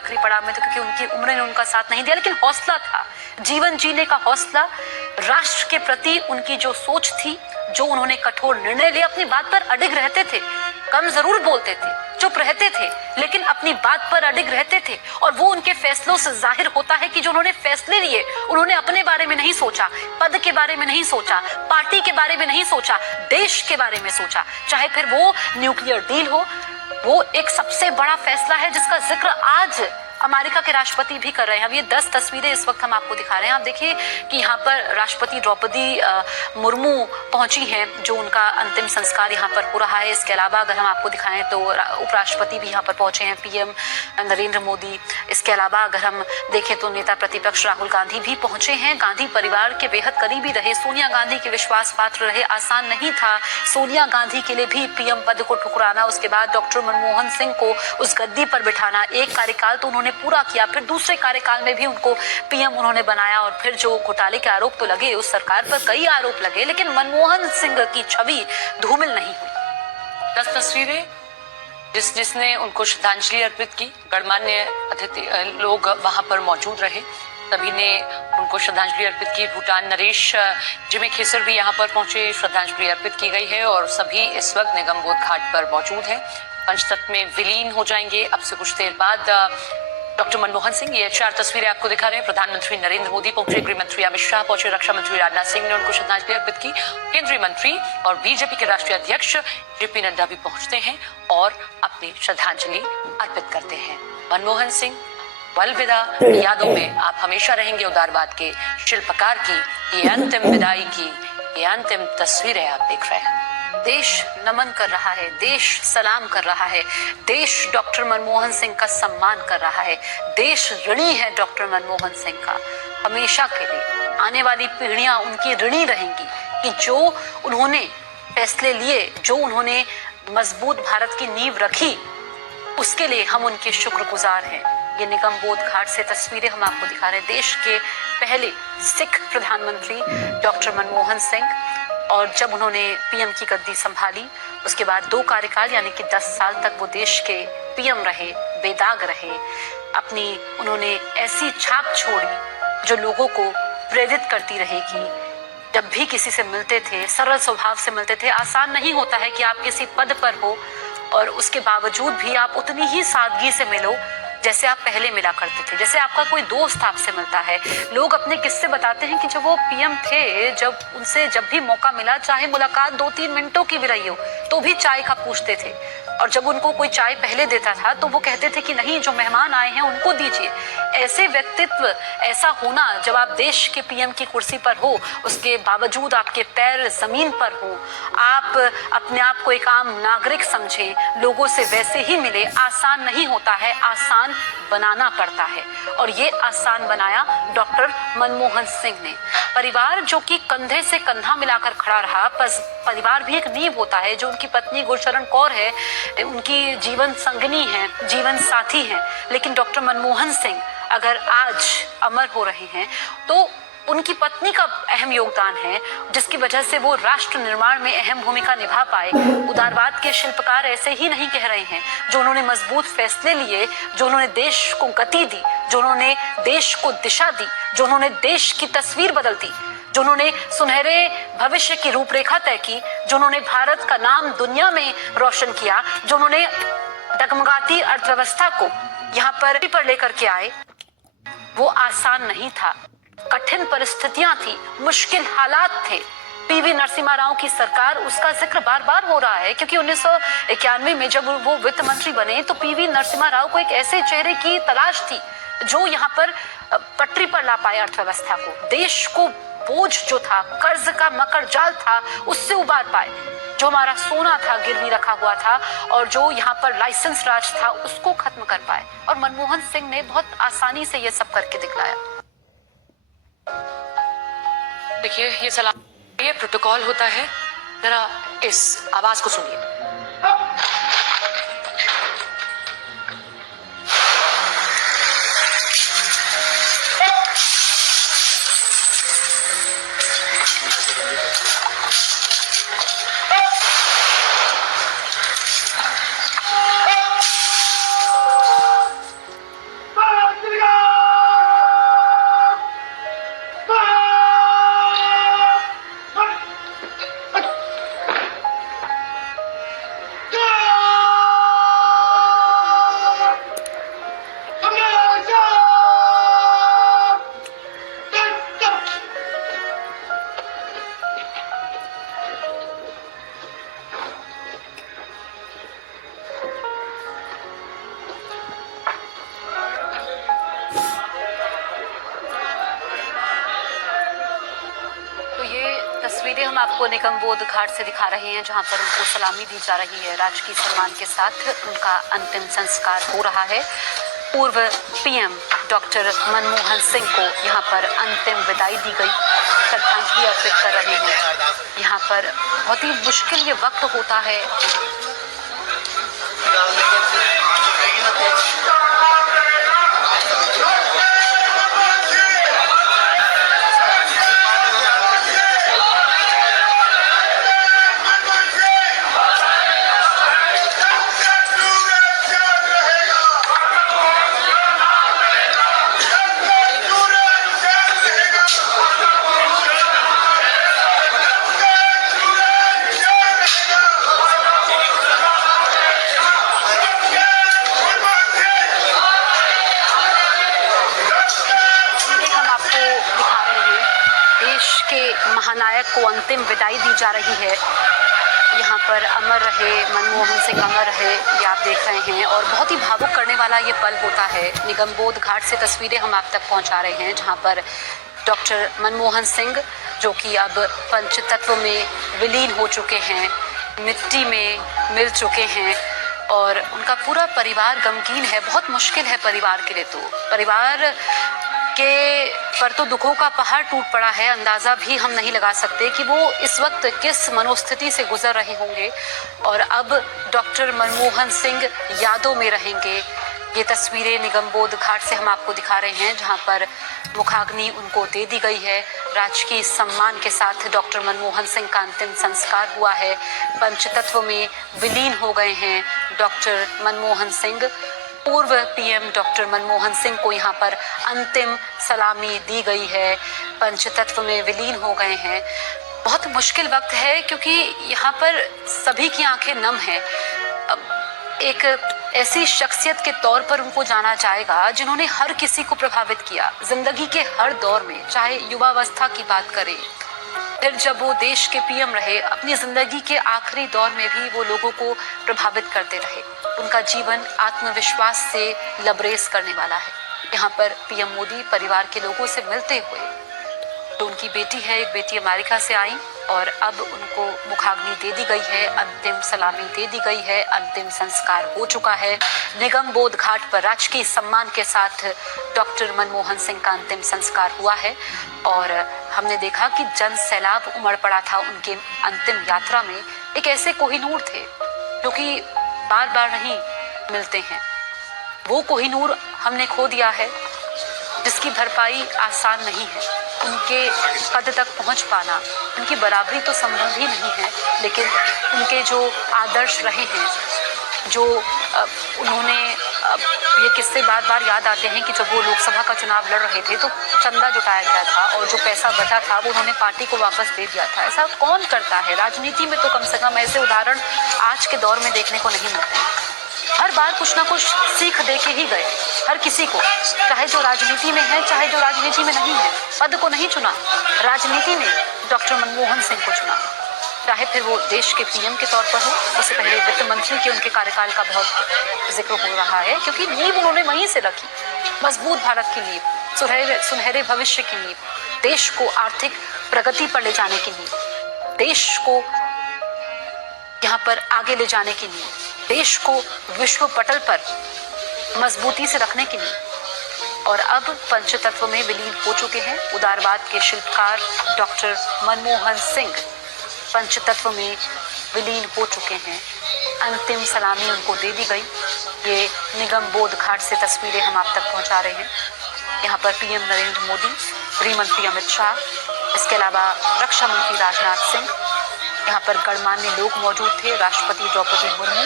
आखिरी पड़ाव में थे क्योंकि उनकी उम्र ने उनका साथ नहीं दिया, लेकिन हौसला था, जीवन जीने का हौसला, राष्ट्र के प्रति उनकी जो सोच थी, जो उन्होंने कठोर निर्णय लिए, अपनी बात पर अडिग रहते थे, कम जरूर बोलते थे, चुप रहते थे, लेकिन अपनी बात पर अडिग रहते थे। और वो उनके फैसलों से जाहिर होता है कि जो उन्होंने फैसले लिए, उन्होंने अपने बारे में नहीं सोचा, पद के बारे में नहीं सोचा, पार्टी के बारे में नहीं सोचा, देश के बारे में सोचा। चाहे फिर वो न्यूक्लियर डील हो, वो एक सबसे बड़ा फैसला है जिसका जिक्र आज अमेरिका के राष्ट्रपति भी कर रहे हैं। अब ये 10 तस्वीरें इस वक्त हम आपको दिखा रहे हैं। आप देखिए कि यहाँ पर राष्ट्रपति द्रौपदी मुर्मू पहुंची हैं, जो उनका अंतिम संस्कार यहाँ पर हो रहा है। इसके अलावा अगर हम आपको दिखाएं तो उपराष्ट्रपति भी यहाँ पर पहुंचे हैं, पीएम नरेंद्र मोदी। इसके अलावा अगर हम देखें तो नेता प्रतिपक्ष राहुल गांधी भी पहुंचे हैं। गांधी परिवार के बेहद करीबी रहे, सोनिया गांधी के विश्वास पात्र रहे। आसान नहीं था सोनिया गांधी के लिए भी पीएम पद को ठुकराना, उसके बाद डॉक्टर मनमोहन सिंह को उस गद्दी पर बिठाना। एक कार्यकाल तो उन्होंने पूरा किया, फिर दूसरे कार्यकाल में भी उनको पीएम उन्होंने बनाया, और फिर जो घोटाले के आरोप तो लगे, उस सरकार पर कई आरोप लगे, लेकिन मनमोहन सिंह की छवि धूमिल नहीं हुई। 10 तस्वीरें जिसने उनको श्रद्धांजलि अर्पित की। गणमान्य अतिथि लोग वहां पर मौजूद रहे, सभी ने उनको श्रद्धांजलि अर्पित की। भूटान नरेश जिमी खेसर भी यहाँ पर पहुंचे, श्रद्धांजलि अर्पित की गई है और सभी इस वक्त निगमबोध घाट पर मौजूद हैं। पंचतत्व में विलीन हो जाएंगे अब से कुछ देर बाद डॉक्टर मनमोहन सिंह। ये 4 तस्वीरें आपको दिखा रहे हैं। प्रधानमंत्री नरेंद्र मोदी पहुंचे, गृह मंत्री अमित शाह पहुंचे, रक्षा मंत्री राजनाथ सिंह ने उनको श्रद्धांजलि अर्पित की। केंद्रीय मंत्री और बीजेपी के राष्ट्रीय अध्यक्ष जेपी नड्डा भी पहुंचते हैं और अपनी श्रद्धांजलि अर्पित करते हैं। मनमोहन सिंह, अलविदा, यादों में आप हमेशा रहेंगे। उदारवाद के शिल्पकार की ये अंतिम विदाई की ये अंतिम तस्वीरें आप देख रहे हैं। देश नमन कर रहा है, देश सलाम कर रहा है, देश डॉक्टर मनमोहन सिंह का सम्मान कर रहा है, देश ऋणी है डॉक्टर मनमोहन सिंह का हमेशा के लिए। आने वाली पीढ़ियां उनकी ऋणी रहेंगी कि जो उन्होंने फैसले लिए, जो उन्होंने मजबूत भारत की नींव रखी, उसके लिए हम उनके शुक्रगुजार हैं। ये निगमबोध घाट से तस्वीरें हम आपको दिखा रहे हैं। देश के पहले सिख प्रधानमंत्री डॉक्टर मनमोहन सिंह, और जब उन्होंने पीएम की गद्दी संभाली, उसके बाद 2 कार्यकाल यानी कि 10 साल तक वो देश के पीएम रहे, बेदाग रहे। अपनी उन्होंने ऐसी छाप छोड़ी जो लोगों को प्रेरित करती रहेगी। जब भी किसी से मिलते थे, सरल स्वभाव से मिलते थे। आसान नहीं होता है कि आप किसी पद पर हो और उसके बावजूद भी आप उतनी ही सादगी से मिलो जैसे आप पहले मिला करते थे, जैसे आपका कोई दोस्त आपसे मिलता है। लोग अपने किस्से बताते हैं कि जब वो पीएम थे, जब उनसे जब भी मौका मिला, चाहे मुलाकात 2-3 मिनटों की भी रही हो, तो भी चाय का पूछते थे। और जब उनको कोई चाय पहले देता था तो वो कहते थे कि नहीं, जो मेहमान आए हैं उनको दीजिए। ऐसे व्यक्तित्व, ऐसा होना, जब आप देश के पीएम की कुर्सी पर हो, उसके बावजूद आपके पैर जमीन पर हो, आप अपने आप को एक आम नागरिक समझे, लोगों से वैसे ही मिले, आसान नहीं होता है, आसान बनाना पड़ता है। और ये आसान बनाया डॉक्टर मनमोहन सिंह ने। परिवार जो कि कंधे से कंधा मिलाकर खड़ा रहा, परिवार भी एक नींव होता है। जो उनकी पत्नी गुरशरण कौर है, उनकी जीवन संगनी है, जीवन साथी है, लेकिन डॉक्टर मनमोहन सिंह अगर आज अमर हो रहे हैं तो उनकी पत्नी का अहम योगदान है, जिसकी वजह से वो राष्ट्र निर्माण में अहम भूमिका निभा पाए। उदारवाद के शिल्पकार ऐसे ही नहीं कह रहे हैं, जो उन्होंने मजबूत फैसले लिए, जो उन्होंने देश को गति दी, जो उन्होंने देश को दिशा दी, जो उन्होंने देश की तस्वीर बदल दी, जो उन्होंने सुनहरे भविष्य की रूपरेखा तय की, जो उन्होंने भारत का नाम दुनिया में रोशन किया, जो उन्होंने डगमगाती अर्थव्यवस्था को यहाँ पर लेकर के आए। वो आसान नहीं था, कठिन परिस्थितियां थी, मुश्किल हालात थे। पीवी नरसिम्हा राव की सरकार, उसका जिक्र बार बार हो रहा है क्योंकि 1991 में जब वो वित्त मंत्री बने तो पीवी नरसिम्हा राव को एक ऐसे चेहरे की तलाश थी जो यहाँ पर पटरी पर ला पाए अर्थव्यवस्था को, देश को बोझ जो था, कर्ज का मकर जाल था, उससे उबार पाए। जो हमारा सोना था गिरवी रखा हुआ था और जो यहाँ पर लाइसेंस राज था, उसको खत्म कर पाए। और मनमोहन सिंह ने बहुत आसानी से ये सब करके दिखलाया। देखिए, ये सलाम, ये प्रोटोकॉल होता है। जरा इस आवाज को सुनिए। आपको निगमबोध घाट से दिखा रहे हैं, जहां पर उनको सलामी दी जा रही है। राजकीय सम्मान के साथ उनका अंतिम संस्कार हो रहा है। पूर्व पीएम डॉक्टर मनमोहन सिंह को यहाँ पर अंतिम विदाई दी गई, श्रद्धांजलि अर्पित कर रहे हैं। यहाँ पर बहुत ही मुश्किल ये वक्त होता है। महानायक को अंतिम विदाई दी जा रही है। यहाँ पर अमर रहे मनमोहन सिंह, अमर रहे, ये आप देख रहे हैं। और बहुत ही भावुक करने वाला ये पल होता है। निगमबोध घाट से तस्वीरें हम आप तक पहुँचा रहे हैं, जहाँ पर डॉक्टर मनमोहन सिंह, जो कि अब पंचतत्व में विलीन हो चुके हैं, मिट्टी में मिल चुके हैं, और उनका पूरा परिवार गमगीन है। बहुत मुश्किल है परिवार के लिए, तो परिवार के पर तो दुखों का पहाड़ टूट पड़ा है। अंदाजा भी हम नहीं लगा सकते कि वो इस वक्त किस मनोस्थिति से गुजर रहे होंगे। और अब डॉक्टर मनमोहन सिंह यादों में रहेंगे। ये तस्वीरें निगमबोध घाट से हम आपको दिखा रहे हैं, जहां पर मुखाग्नि उनको दे दी गई है। राजकीय सम्मान के साथ डॉक्टर मनमोहन सिंह का अंतिम संस्कार हुआ है। पंचतत्व में विलीन हो गए हैं डॉक्टर मनमोहन सिंह। पूर्व पीएम डॉक्टर मनमोहन सिंह को यहाँ पर अंतिम सलामी दी गई है। पंचतत्व में विलीन हो गए हैं। बहुत मुश्किल वक्त है, क्योंकि यहाँ पर सभी की आंखें नम हैं। एक ऐसी शख्सियत के तौर पर उनको जाना जाएगा जिन्होंने हर किसी को प्रभावित किया जिंदगी के हर दौर में, चाहे युवावस्था की बात करें, फिर जब वो देश के पीएम रहे, अपनी जिंदगी के आखिरी दौर में भी वो लोगों को प्रभावित करते रहे। उनका जीवन आत्मविश्वास से लबरेज करने वाला है। यहाँ पर पीएम मोदी परिवार के लोगों से मिलते हुए, तो उनकी बेटी है, एक बेटी अमेरिका से आई, और अब उनको मुखाग्नि दे दी गई है, अंतिम सलामी दे दी गई है, अंतिम संस्कार हो चुका है। निगमबोध घाट पर राजकीय सम्मान के साथ डॉक्टर मनमोहन सिंह का अंतिम संस्कार हुआ है। और हमने देखा कि जन सैलाब उमड़ पड़ा था उनके अंतिम यात्रा में। एक ऐसे कोहिनूर थे जो कि बार बार नहीं मिलते हैं। वो कोहिनूर हमने खो दिया है, जिसकी भरपाई आसान नहीं है। उनके पद तक पहुंच पाना, उनकी बराबरी तो संभव ही नहीं है, लेकिन उनके जो आदर्श रहे हैं, जो उन्होंने, ये किस्से बार बार याद आते हैं कि जब वो लोकसभा का चुनाव लड़ रहे थे तो चंदा जुटाया गया था, और जो पैसा बचा था वो उन्होंने पार्टी को वापस दे दिया था। ऐसा कौन करता है राजनीति में? तो कम से कम ऐसे उदाहरण आज के दौर में देखने को नहीं मिलते हैं। हर बार कुछ ना कुछ सीख दे के ही गए हर किसी को, चाहे जो राजनीति में है, चाहे जो राजनीति में नहीं है। पद को नहीं चुना, राजनीति में डॉक्टर मनमोहन सिंह को चुना, चाहे फिर वो देश के पीएम के तौर पर हो। उससे पहले वित्त मंत्री के उनके कार्यकाल का बहुत जिक्र हो रहा है, क्योंकि नींव उन्होंने वहीं से रखी, मजबूत भारत की नींव, सुनहरे भविष्य की नींव, देश को आर्थिक प्रगति पर ले जाने की नींव, देश को यहाँ पर आगे ले जाने की नींव, देश को विश्व पटल पर मजबूती से रखने की नींव। और अब पंचतत्व में विलीन हो चुके हैं उदारवाद के शिल्पकार डॉक्टर मनमोहन सिंह। पंचतत्व में विलीन हो चुके हैं। अंतिम सलामी उनको दे दी गई। ये निगमबोध घाट से तस्वीरें हम आप तक पहुंचा रहे हैं। यहाँ पर पीएम नरेंद्र मोदी, गृह मंत्री अमित शाह, इसके अलावा रक्षा मंत्री राजनाथ सिंह, यहाँ पर गणमान्य लोग मौजूद थे, राष्ट्रपति द्रौपदी मुर्मू,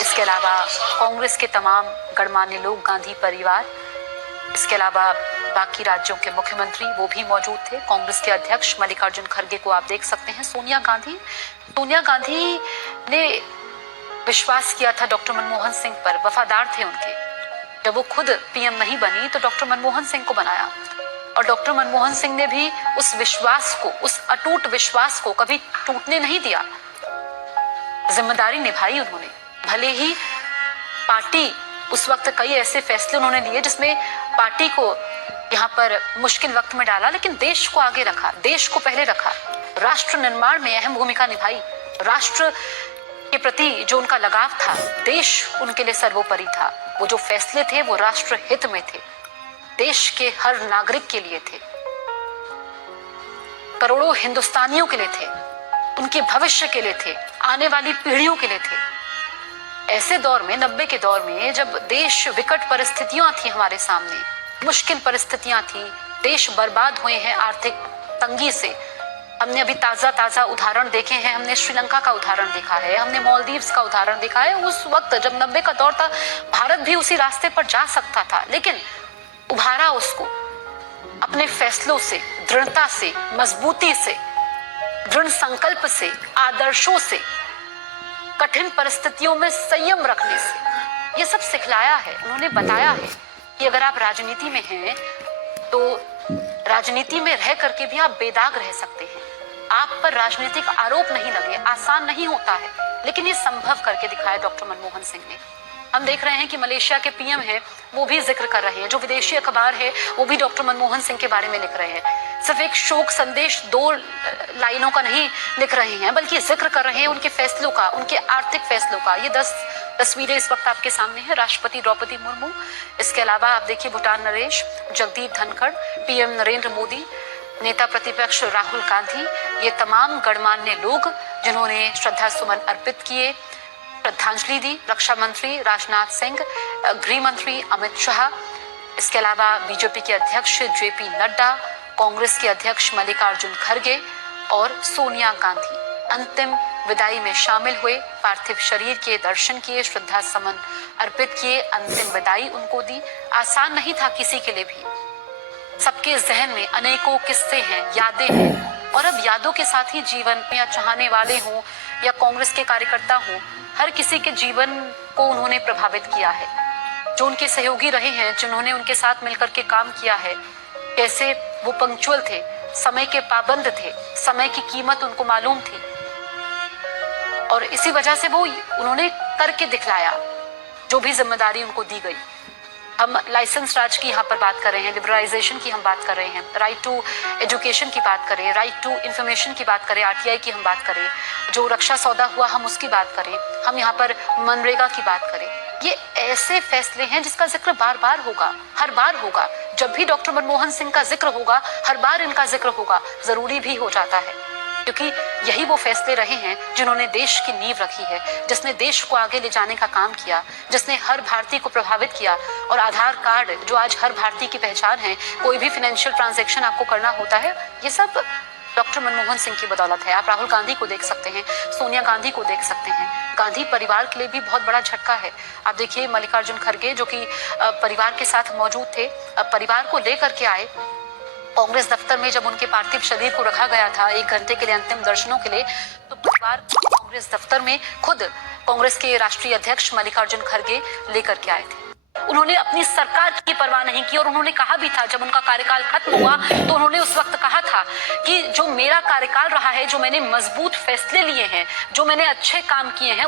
इसके अलावा कांग्रेस के तमाम गणमान्य लोग, गांधी परिवार, इसके अलावा बाकी राज्यों के मुख्यमंत्री वो भी मौजूद थे। कांग्रेस के अध्यक्ष मल्लिकार्जुन खड़गे को आप देख सकते हैं। सोनिया गांधी ने विश्वास किया था डॉक्टर मनमोहन सिंह पर, वफादार थे उनके। जब वो खुद पीएम नहीं बनी तो डॉक्टर मनमोहन सिंह को बनाया, और डॉक्टर मनमोहन सिंह ने भी उस विश्वास को, उस अटूट विश्वास को कभी टूटने नहीं दिया। जिम्मेदारी निभाई उन्होंने। भले ही पार्टी उस वक्त कई ऐसे फैसले उन्होंने लिए जिसमें पार्टी को यहाँ पर मुश्किल वक्त में डाला, लेकिन देश को आगे रखा, देश को पहले रखा। राष्ट्र निर्माण में अहम भूमिका निभाई। राष्ट्र के प्रति जो उनका लगाव था, देश उनके लिए सर्वोपरि था। वो जो फैसले थे वो राष्ट्र हित में थे, देश के हर नागरिक के लिए थे, करोड़ों हिंदुस्तानियों के लिए थे, उनके भविष्य के लिए थे, आने वाली पीढ़ियों के लिए थे। ऐसे दौर में, 90 के दौर में, जब देश विकट परिस्थितियां थी हमारे सामने, मुश्किल परिस्थितियां थी, देश बर्बाद हुए हैं आर्थिक तंगी से। हमने अभी ताजा उदाहरण देखे हैं, हमने श्रीलंका का उदाहरण देखा है, हमने मालदीव्स का उदाहरण देखा है। उस वक्त जब 90 का दौर था, भारत भी उसी रास्ते पर जा सकता था, लेकिन उभारा उसको अपने फैसलों से, दृढ़ता से, मजबूती से, दृढ़ संकल्प से, आदर्शों से, कठिन परिस्थितियों में संयम रखने से। ये सब सिखलाया है। उन्होंने बताया है कि अगर आप राजनीति में हैं तो राजनीति में रह करके भी आप बेदाग रह सकते हैं। आप पर राजनीतिक आरोप नहीं लगे, आसान नहीं होता है, लेकिन ये संभव करके दिखाया डॉक्टर मनमोहन सिंह ने। हम देख रहे हैं कि मलेशिया के पीएम हैं, वो भी जिक्र कर रहे हैं, जो विदेशी अखबार है वो भी डॉक्टर मनमोहन सिंह के बारे में लिख रहे हैं। सिर्फ एक शोक संदेश 2 लाइनों का नहीं लिख रहे हैं, बल्कि जिक्र कर रहे हैं उनके फैसलों का, उनके आर्थिक फैसलों का। ये 10 तस्वीरें इस वक्त आपके सामने है। राष्ट्रपति द्रौपदी मुर्मू, इसके अलावा आप देखिए भूटान नरेश, जगदीप धनखड़, पीएम नरेंद्र मोदी, नेता प्रतिपक्ष राहुल गांधी, ये तमाम गणमान्य लोग जिन्होंने श्रद्धा सुमन अर्पित किए, श्रद्धांजलि दी। रक्षा मंत्री राजनाथ सिंह, गृह मंत्री अमित शाह, इसके अलावा बीजेपी के अध्यक्ष जेपी नड्डा, कांग्रेस के अध्यक्ष मल्लिकार्जुन खड़गे और सोनिया गांधी अंतिम विदाई में शामिल हुए। पार्थिव शरीर के दर्शन किए, श्रद्धा सुमन अर्पित किए, अंतिम विदाई उनको दी। आसान नहीं था किसी के लिए भी। सबके जहन में अनेकों किस्से हैं, यादें हैं, और अब यादों के साथ ही जीवन, या चाहने वाले हों या कांग्रेस के कार्यकर्ता हों, हर किसी के जीवन को उन्होंने प्रभावित किया है। जो उनके सहयोगी रहे हैं, जिन्होंने उनके साथ मिलकर के काम किया है, कैसे वो पंक्चुअल थे, समय के पाबंद थे, समय की कीमत उनको मालूम थी, और इसी वजह से वो उन्होंने करके दिखलाया जो भी जिम्मेदारी उनको दी गई। हम लाइसेंस राज की यहाँ पर बात कर रहे हैं, लिबरलाइजेशन की हम बात कर रहे हैं, राइट टू एजुकेशन की बात करें, राइट टू इंफॉर्मेशन की बात करें, आरटीआई की हम बात करें, जो रक्षा सौदा हुआ हम उसकी बात करें, हम यहाँ पर मनरेगा की बात करें। ये ऐसे फैसले हैं जिसका जिक्र बार बार होगा, हर बार होगा। जब भी डॉक्टर मनमोहन सिंह का जिक्र होगा, हर बार इनका जिक्र होगा, जरूरी भी हो जाता है, क्योंकि यही वो फैसले रहे हैं जिन्होंने देश की नींव रखी है, जिसने देश को आगे ले जाने का काम किया, जिसने हर भारतीय को प्रभावित किया। और आधार कार्ड जो आज हर भारतीय की पहचान है, कोई भी फाइनेंशियल ट्रांजैक्शन आपको करना होता है, ये सब डॉक्टर मनमोहन सिंह की बदौलत है। आप राहुल गांधी को देख सकते हैं, सोनिया गांधी को देख सकते हैं। गांधी परिवार के लिए भी बहुत बड़ा झटका है। आप देखिए मल्लिकार्जुन खड़गे, जो कि परिवार के साथ मौजूद थे, परिवार को लेकर के आए कांग्रेस दफ्तर में। जब उनके पार्थिव शरीर को रखा गया था 1 घंटे के लिए अंतिम दर्शनों के लिए, तो परिवार कांग्रेस दफ्तर में खुद कांग्रेस के राष्ट्रीय अध्यक्ष मल्लिकार्जुन खड़गे लेकर के आए थे। उन्होंने अपनी सरकार की परवाह नहीं की, और उन्होंने कहा भी था, जब उनका कार्यकाल खत्म हुआ तो उन्होंने उस वक्त कहा था कि जो मेरा कार्यकाल रहा है, जो मैंने मजबूत फैसले लिए हैं, जो मैंने अच्छे काम किए हैं,